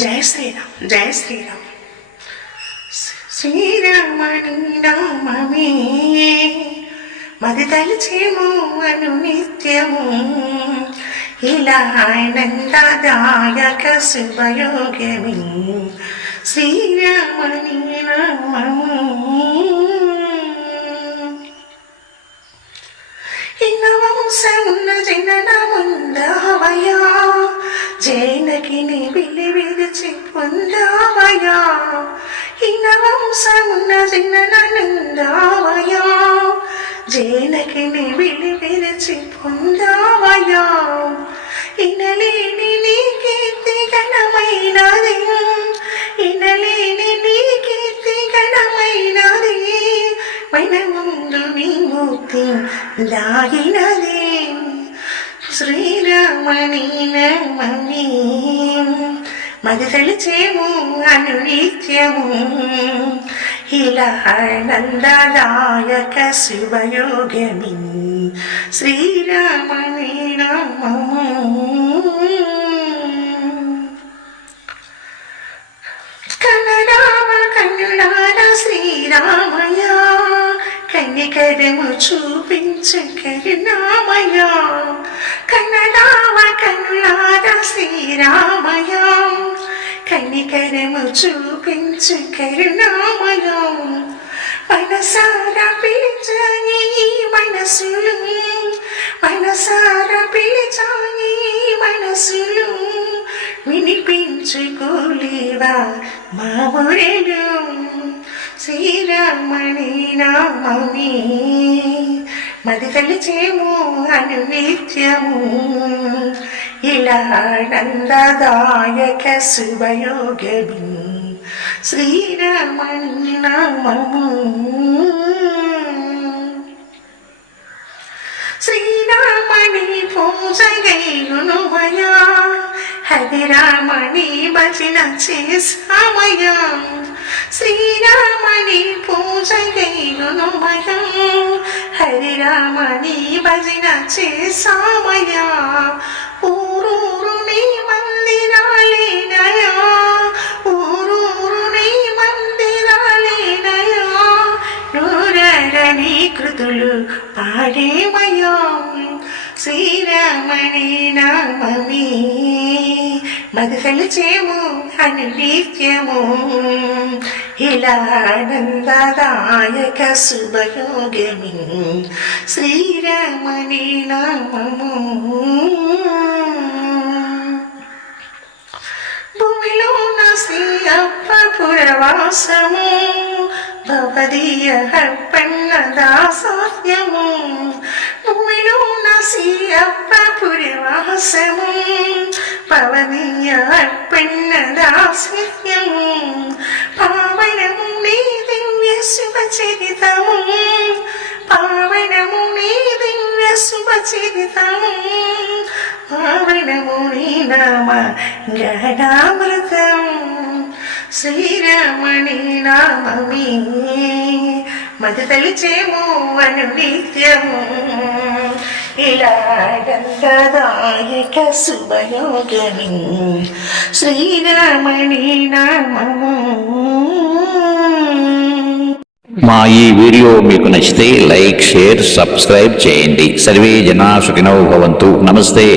ജയ ശ്രീരാം ജയ ശ്രീരാം శ్రీరామణి రామమే మది తలిచేమో అను నిత్యము ఇలా ఆనందదాయక శుభయోగమి శ్రీరామణి రామము ఇన్నవం సన్న జనన ముంద హవయా పొందావయా హినవంశమున్న జిన్ననందావయా జేనకిని విడి విరిచి పొందావయా ఇనలేని నీకే ఘనమైనది ఇనలేని నీకే ఘనమైనది మన ముందు నీ మూర్తి దాగినది శ్రీరామణి నమీ మగగలిచేము అనురీత్యము ఇలా ఆనందదాయక శివయోగమి శ్రీరామణి కన్నడామ కన్నుడార శ్రీరామయ కన్నికరము చూపించకరుణామయ కన్నడామ కన్నుడార శ్రీరామయ కన్ని కనికరము చూపించు కరుణామయో మనసారా పిలిచాయి మనసులు మనసారా పిలిచాయి మనసులు వినిపించుకోలేవా మా మురళు శ్రీరామణి నామమే మదితలిచేము అనువీత్యము ఇలానందదాయక శుభయోగమి శ్రీరామణము శ్రీరామణి పూజగైలునుమయా హరిరామణి భజన చేసామయా శ్రీరామణి పూజగైలునుమయా ഹരി രാമ നീ ഭജന ചേ സാമയ ഊറൂറു നീ മന്ദിരാലേ നയ ഊറൂറു നീ മന്ദിരാലേ നയ നൂരണീ കൃതുലു പാടേമയം ശ്രീരാമണി നാമമേ മതിഫലിച്ചേമോ അനുഭവിക്കമോ ഇലാനന്ദദായക സുഭയോഗമി ശ്രീരാമനേ നാമമോ ഭൂമിലോ നസി അപ്പ പുരവാസമോ ഭവദീയ ഹർപ്പണ ശശിയപ്പുരിവാസമും പവനിയാൾ പെണ്ണദാസ്യവും പാവനം നീ ദിവ്യ ശുഭചരിതമും പാവനമു നീ ദിവ്യ ശുഭചരിതമും പാവനമു നീ നാമ ഗണാമൃതം ശ്രീരാമണി നാമമേ మధు తలిచేము ಲಾನಂದದಾಯಕ ಸುಭಯೋಗಿ శ్రీరామణి నామము మా ఈ వీడియో మీకు నచ్చితే లైక్ షేర్ సబ్స్క్రైబ్ చేయండి సర్వే జనా సుఖినో భవంతు నమస్తే